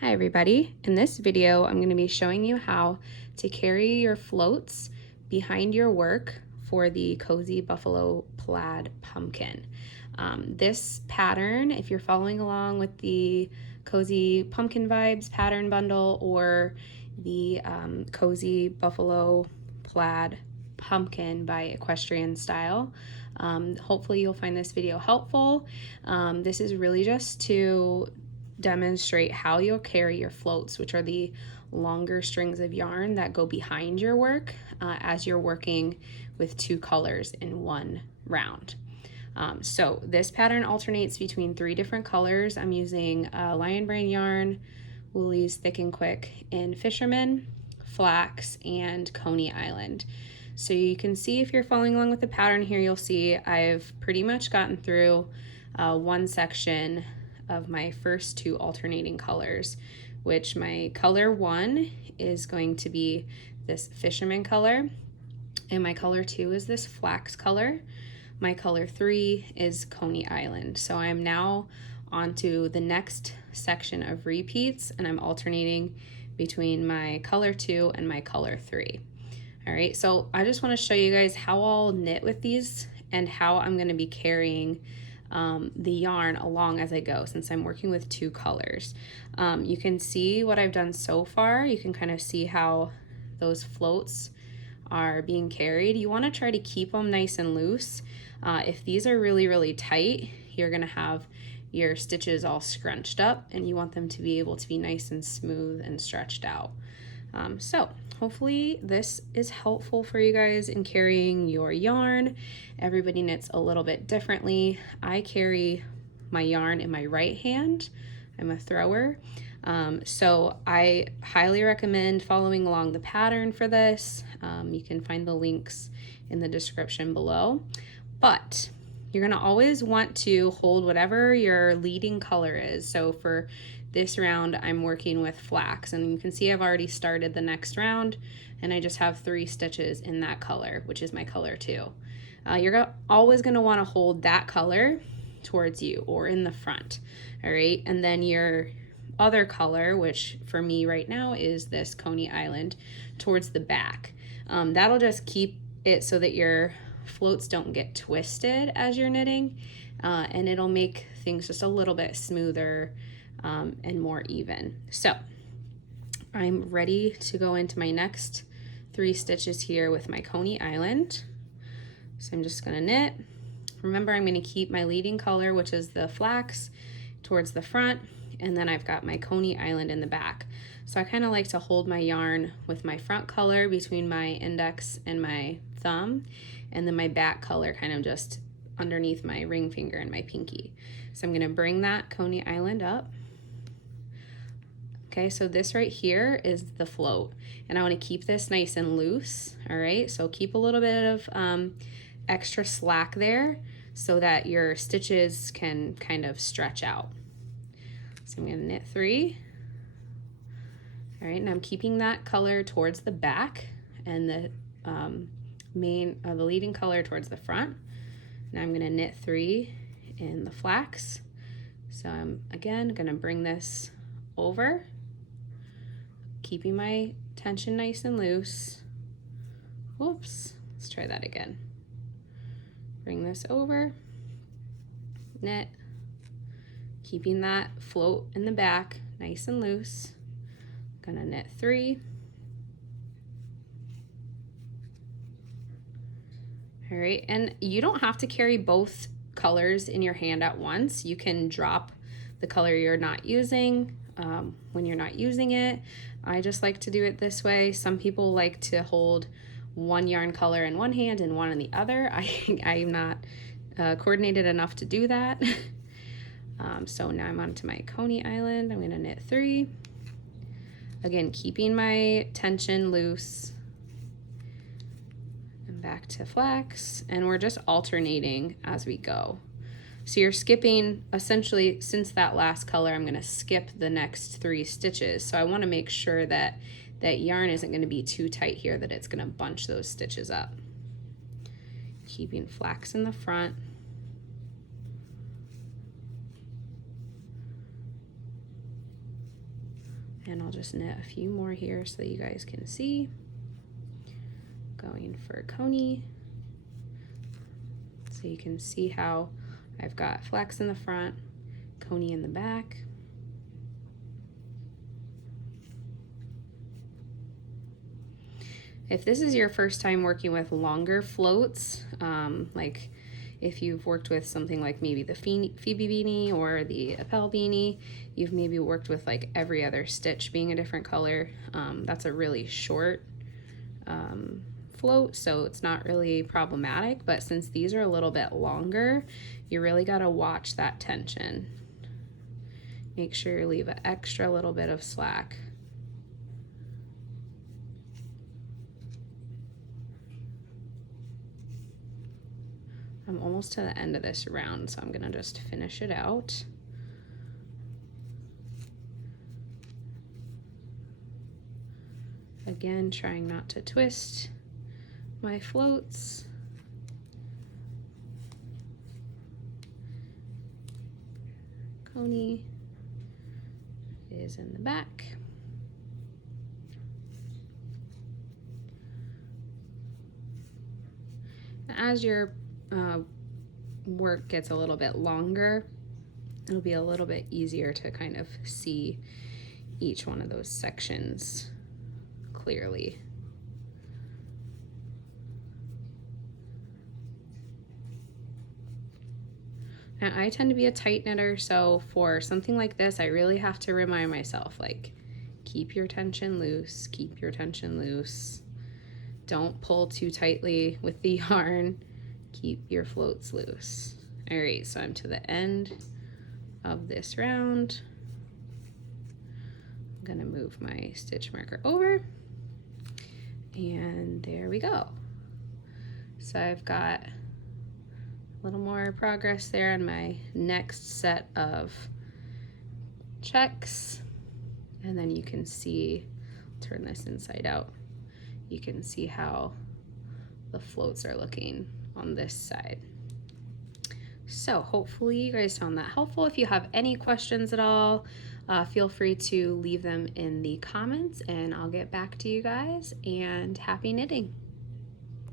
Hi everybody, in this video I'm going to be showing you how to carry your floats behind your work for the Cozy Buffalo Plaid Pumpkin. This pattern, if you're following along with the Cozy Pumpkin Vibes pattern bundle or the Cozy Buffalo Plaid Pumpkin by Equestrian Style, hopefully you'll find this video helpful. This is really just to demonstrate how you'll carry your floats, which are the longer strings of yarn that go behind your work as you're working with two colors in one round. So this pattern alternates between 3 different colors. I'm using Lion Brand yarn, Woolies Thick and Quick, and Fisherman, Flax, and Coney Island. So you can see if you're following along with the pattern here, you'll see I've pretty much gotten through one section of my first 2 alternating colors, which my color 1 is going to be this Fisherman color, and my color 2 is this Flax color. My color 3 is Coney Island. So I'm now onto the next section of repeats, and I'm alternating between my color 2 and my color 3. All right, so I just want to show you guys how I'll knit with these and how I'm going to be carrying the yarn along as I go, since I'm working with 2 colors. You can see what I've done so far. You can kind of see how those floats are being carried. You want to try to keep them nice and loose. If these are really tight, you're going to have your stitches all scrunched up, and you want them to be able to be nice and smooth and stretched out. So hopefully this is helpful for you guys in carrying your yarn. Everybody knits a little bit differently. I carry my yarn in my right hand. I'm a thrower. So I highly recommend following along the pattern for this. You can find the links in the description below. But you're gonna always want to hold whatever your leading color is. So for this round, I'm working with Flax, and you can see I've already started the next round, and I just have 3 stitches in that color, which is my color 2. You're always gonna wanna hold that color towards you or in the front, all right? And then your other color, which for me right now is this Coney Island, towards the back. That'll just keep it so that your floats don't get twisted as you're knitting, and it'll make things just a little bit smoother and more even. So I'm ready to go into my next 3 stitches here with my Coney Island. So I'm just gonna knit. Remember, I'm gonna keep my leading color, which is the Flax, towards the front, and then I've got my Coney Island in the back. So I kind of like to hold my yarn with my front color between my index and my thumb, and then my back color kind of just underneath my ring finger and my pinky. So I'm gonna bring that Coney Island up. Okay, so this right here is the float, and I want to keep this nice and loose. All right, so keep a little bit of extra slack there so that your stitches can kind of stretch out. So I'm going to knit 3. All right, and I'm keeping that color towards the back and the the leading color towards the front. Now I'm going to knit 3 in the Flax. So I'm again going to bring this over, keeping my tension nice and loose. Whoops, let's try that again. Bring this over, knit, keeping that float in the back nice and loose. Gonna knit 3. All right, and you don't have to carry both colors in your hand at once. You can drop the color you're not using when you're not using it. I just like to do it this way. Some people like to hold one yarn color in one hand and one in the other. I'm not coordinated enough to do that. So now I'm onto my Coney Island. I'm gonna knit 3. Again, keeping my tension loose. And back to Flax, and we're just alternating as we go. So you're skipping, essentially, since that last color, I'm gonna skip the next 3 stitches. So I wanna make sure that that yarn isn't gonna be too tight here, that it's gonna bunch those stitches up. Keeping Flax in the front. And I'll just knit a few more here so that you guys can see. Going for coney. So you can see how I've got flax in the front, coney in the back. If this is your first time working with longer floats, like if you've worked with something like maybe the Phoebe beanie or the Appel beanie, you've maybe worked with like every other stitch being a different color. That's a really short float, so it's not really problematic, but since these are a little bit longer, you really got to watch that tension. Make sure you leave an extra little bit of slack. I'm almost to the end of this round, so I'm gonna just finish it out. Again, trying not to twist my floats. Coney is in the back. As your work gets a little bit longer, it'll be a little bit easier to kind of see each one of those sections clearly. Now, I tend to be a tight knitter, so for something like this, I really have to remind myself, like, keep your tension loose, keep your tension loose. Don't pull too tightly with the yarn. Keep your floats loose. All right, so I'm to the end of this round. I'm gonna move my stitch marker over, and there we go. So I've got a little more progress there on my next set of checks, and then you can see, turn this inside out, you can see how the floats are looking on this side. So hopefully you guys found that helpful. If you have any questions at all, feel free to leave them in the comments and I'll get back to you guys, and happy knitting.